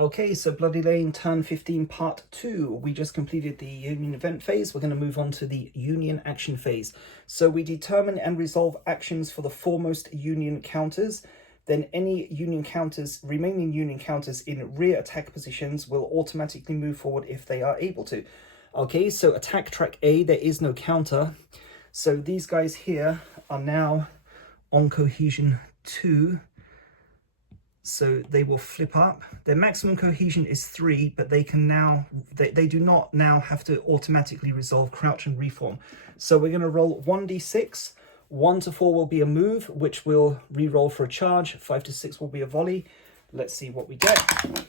Okay, so Bloody Lane turn 15 part 2. We just completed the Union event phase. We're going to move on to the Union action phase. So we determine and resolve actions for the foremost Union counters. Then any remaining Union counters in rear attack positions will automatically move forward if they are able to. Okay, so attack track A, there is no counter. So these guys here are now on cohesion 2. So they will flip up. Their maximum cohesion is 3, but they can now, they do not now have to automatically resolve crouch and reform. So we're going to roll 1d6. 1 to 4 will be a move, which will re-roll for a charge. 5 to 6 will be a volley. Let's see what we get.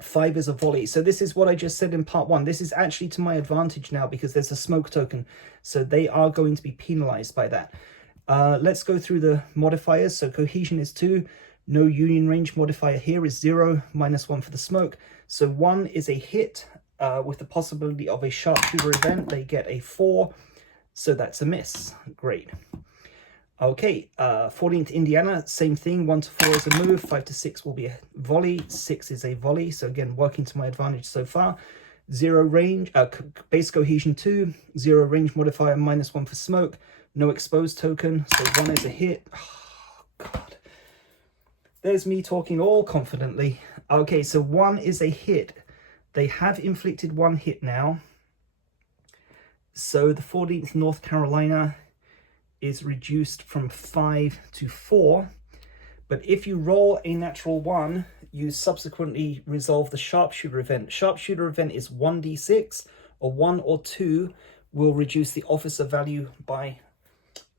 5 is a volley. So this is what I just said in part 1. This is actually to my advantage now because there's a smoke token. So they are going to be penalized by that. Let's go through the modifiers. So cohesion is 2. No Union range modifier here is 0, -1 for the smoke. So 1 is a hit with the possibility of a sharpshooter event. They get a 4, so that's a miss. Great. Okay, 14th Indiana, same thing. 1 to 4 is a move. 5 to 6 will be a volley. 6 is a volley. So again, working to my advantage so far. 0 range, base cohesion 2, 0 range modifier, -1 for smoke. No exposed token, so 1 is a hit. Oh, God. There's me talking all confidently. Okay, so 1 is a hit. They have inflicted 1 hit now. So the 14th North Carolina is reduced from 5 to 4. But if you roll a natural 1, you subsequently resolve the sharpshooter event. Sharpshooter event is 1d6. A 1 or 2 will reduce the officer value by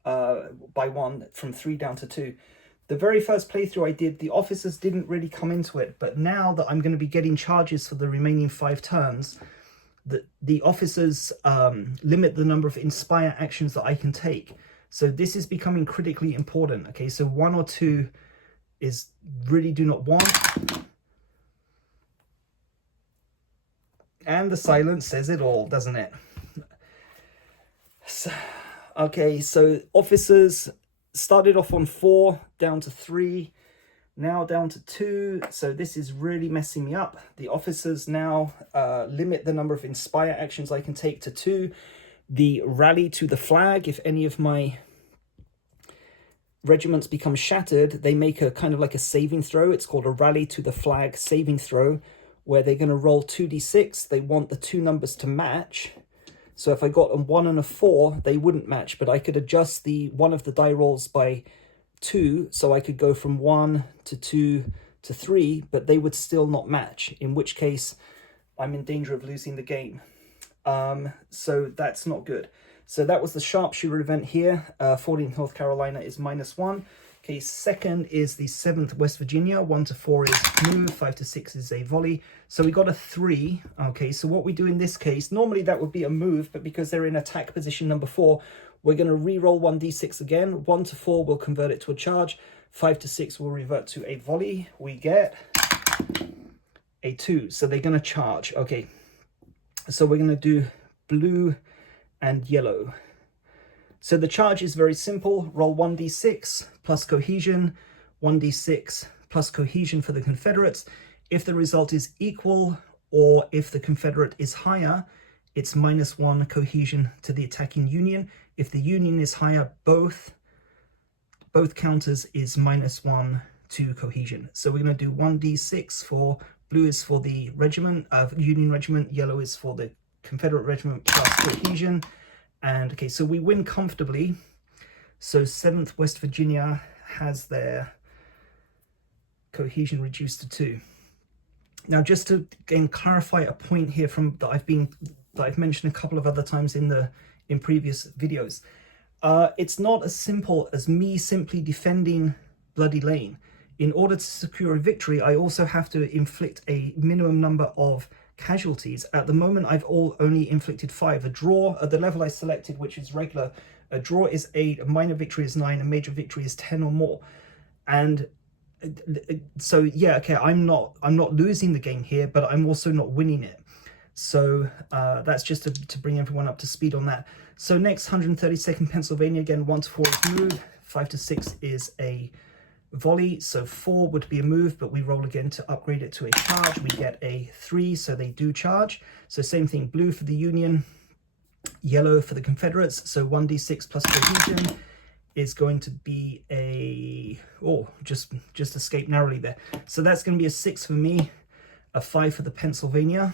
1 from 3 down to 2. The very first playthrough I did, the officers didn't really come into it, but now that I'm going to be getting charges for the remaining 5 turns, the officers limit the number of inspire actions that I can take. So this is becoming critically important. Okay, so 1 or 2 is really do not want. And the silence says it all, doesn't it? So, okay, so officers started off on 4, down to 3, now down to 2. So this is really messing me up. The officers now limit the number of inspire actions I can take to 2. The rally to the flag, if any of my regiments become shattered, they make a kind of like a saving throw. It's called a rally to the flag saving throw, where they're going to roll 2d6. They want the 2 numbers to match. So if I got a 1 and a 4, they wouldn't match, but I could adjust one of the die rolls by 2, so I could go from 1 to 2 to 3, but they would still not match, in which case I'm in danger of losing the game. So that's not good. So that was the sharpshooter event here. 14th North Carolina is -1. Okay, second is the 7th West Virginia. 1 to 4 is move, 5 to 6 is a volley. So we got a 3. Okay, so what we do in this case, normally that would be a move, but because they're in attack position number 4, we're going to re-roll 1d6 again. 1 to 4 will convert it to a charge. 5 to 6 will revert to a volley. We get a 2. So they're going to charge. Okay, so we're going to do blue and yellow. So the charge is very simple. Roll 1d6 plus cohesion, 1d6 plus cohesion for the Confederates. If the result is equal, or if the Confederate is higher, it's -1 cohesion to the attacking Union. If the Union is higher, both counters is -1 to cohesion. So we're going to do 1d6 for blue is for the regiment, Union regiment, yellow is for the Confederate regiment plus cohesion. And okay, so we win comfortably. So 7th West Virginia has their cohesion reduced to 2. Now, just to again clarify a point here that I've mentioned a couple of other times in previous videos. It's not as simple as me simply defending Bloody Lane. In order to secure a victory, I also have to inflict a minimum number of casualties. At the moment, I've only inflicted 5. A draw at the level I selected, which is regular, a draw is 8, a minor victory is 9, a major victory is 10 or more. And so yeah, okay, I'm not losing the game here, but I'm also not winning it. So that's just to bring everyone up to speed on that. So next, 132nd Pennsylvania, again, 1 to 4 is move, 5 to 6 is a volley, so 4 would be a move, but we roll again to upgrade it to a charge. We get a 3, so they do charge. So same thing, blue for the Union, yellow for the Confederates. So 1d6 plus cohesion is going to be a, oh, just escaped narrowly there. So that's going to be a 6 for me, a 5 for the Pennsylvania,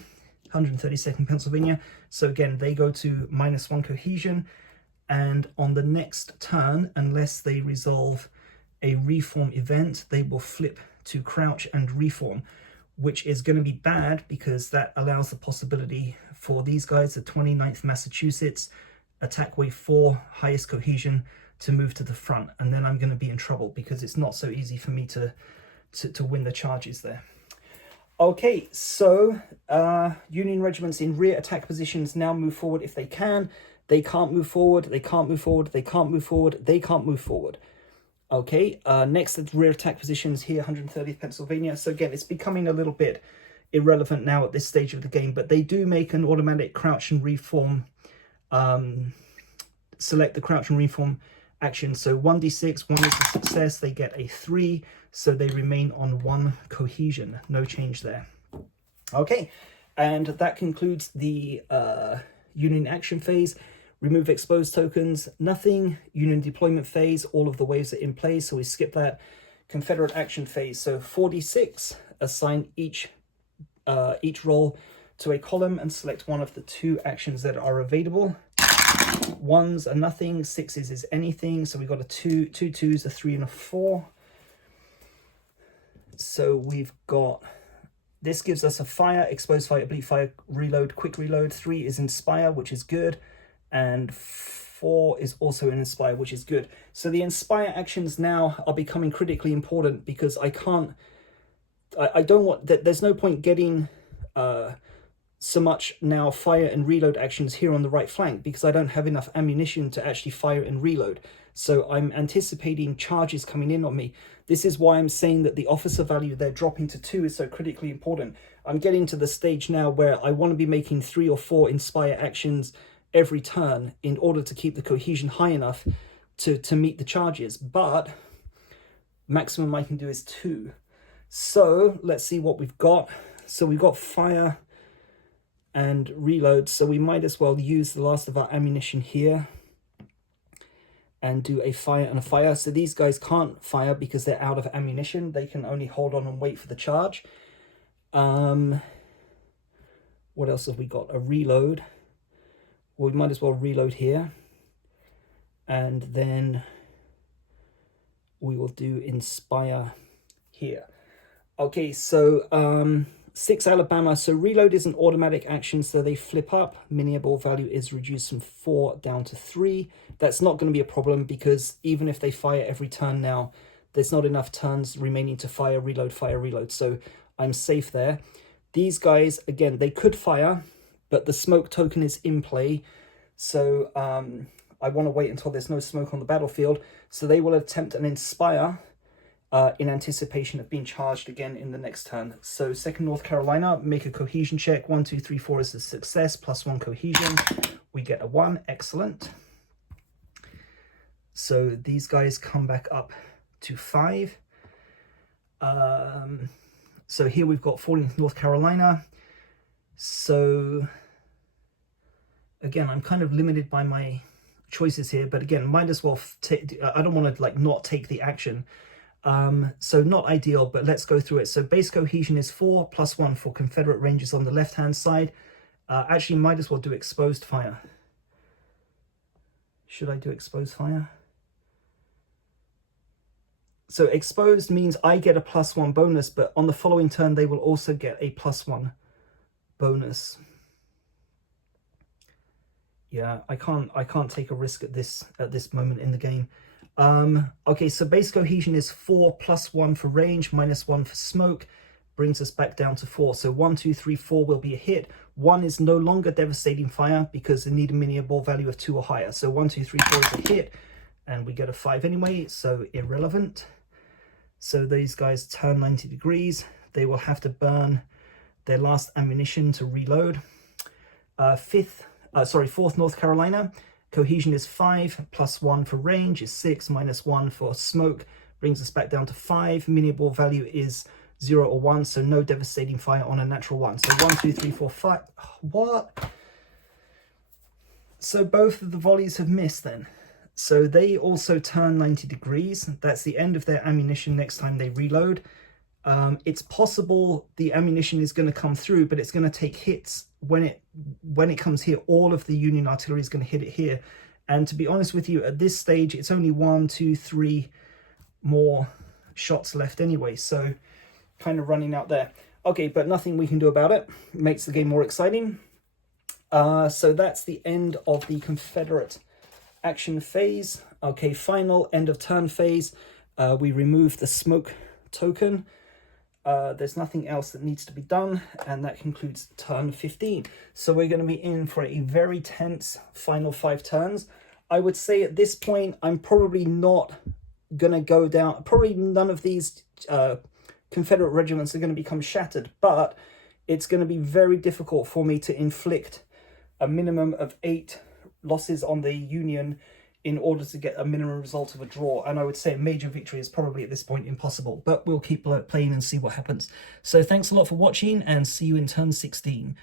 132nd Pennsylvania. So again, they go to -1 cohesion. And on the next turn, unless they resolve a reform event, they will flip to crouch and reform, which is going to be bad because that allows the possibility for these guys, the 29th Massachusetts, attack wave 4, highest cohesion, to move to the front. And then I'm going to be in trouble because it's not so easy for me to win the charges there. Okay, so Union regiments in rear attack positions now move forward if they can. They can't move forward, they can't move forward, they can't move forward, they can't move forward. Okay, next at rear attack positions here, 130th Pennsylvania. So again, it's becoming a little bit irrelevant now at this stage of the game, but they do make an automatic crouch and reform, select the crouch and reform action. So 1d6, 1 is a success, they get a 3, so they remain on 1 cohesion. No change there. Okay, and that concludes the Union action phase. Remove exposed tokens, nothing. Union deployment phase, all of the waves are in place, so we skip that. Confederate action phase, so 4d6, assign each roll to a column and select one of the 2 actions that are available. 1s are nothing, 6s is anything, so we've got a 2, 2 2s, a 3 and a 4. So we've got, this gives us a fire, exposed fire, oblique fire, reload, quick reload. 3 is inspire, which is good. And 4 is also an inspire, which is good. So the inspire actions now are becoming critically important because I don't want, there's no point getting so much now fire and reload actions here on the right flank because I don't have enough ammunition to actually fire and reload. So I'm anticipating charges coming in on me. This is why I'm saying that the officer value they're dropping to 2 is so critically important. I'm getting to the stage now where I want to be making 3 or 4 inspire actions every turn in order to keep the cohesion high enough to meet the charges, but maximum I can do is 2. So let's see what we've got. So we've got fire and reload, so we might as well use the last of our ammunition here and do a fire and a fire. So these guys can't fire because they're out of ammunition. They can only hold on and wait for the charge. What else have we got? A reload. Well, we might as well reload here. And then we will do inspire here. Okay, so 6 Alabama. So reload is an automatic action, so they flip up. Minier ball value is reduced from 4 down to 3. That's not going to be a problem because even if they fire every turn now, there's not enough turns remaining to fire, reload. So I'm safe there. These guys, again, they could fire, but the smoke token is in play. So I want to wait until there's no smoke on the battlefield. So they will attempt an inspire in anticipation of being charged again in the next turn. So 2nd North Carolina, make a cohesion check. 1, 2, 3, 4 is a success, +1 cohesion. We get a 1, excellent. So these guys come back up to 5. So here we've got 14th North Carolina. So again, I'm kind of limited by my choices here, but again, might as well take, I don't want to like not take the action. So not ideal, but let's go through it. So base cohesion is 4, +1 for Confederate Rangers on the left-hand side. Actually, might as well do exposed fire. Should I do exposed fire? So exposed means I get a +1 bonus, but on the following turn, they will also get a +1 bonus. Yeah, I can't take a risk at this moment in the game. Okay, so base cohesion is 4 +1 for range, -1 for smoke, brings us back down to 4. So 1, 2, 3, 4 will be a hit. 1 is no longer devastating fire because they need a minier ball value of 2 or higher. So 1, 2, 3, 4 is a hit, and we get a 5 anyway, so irrelevant. So these guys turn 90 degrees. They will have to burn their last ammunition to reload. 4th North Carolina, cohesion is 5, +1 for range is 6, -1 for smoke, brings us back down to 5. Mini ball value is 0 or 1, so no devastating fire on a natural 1. So 1, 2, 3, 4, 5. What? So both of the volleys have missed then. So they also turn 90 degrees. That's the end of their ammunition next time they reload. It's possible the ammunition is going to come through, but it's going to take hits when it comes here. All of the Union artillery is going to hit it here. And to be honest with you, at this stage, it's only 1, 2, 3 more shots left anyway. So kind of running out there. Okay, but nothing we can do about it. Makes the game more exciting. So that's the end of the Confederate action phase. Okay, final end of turn phase. We remove the smoke token. There's nothing else that needs to be done, and that concludes turn 15. So we're going to be in for a very tense final 5 turns. I would say at this point, I'm probably not going to go down. Probably none of these Confederate regiments are going to become shattered, but it's going to be very difficult for me to inflict a minimum of 8 losses on the Union in order to get a minimum result of a draw. And I would say a major victory is probably at this point impossible, but we'll keep playing and see what happens. So thanks a lot for watching, and see you in turn 16.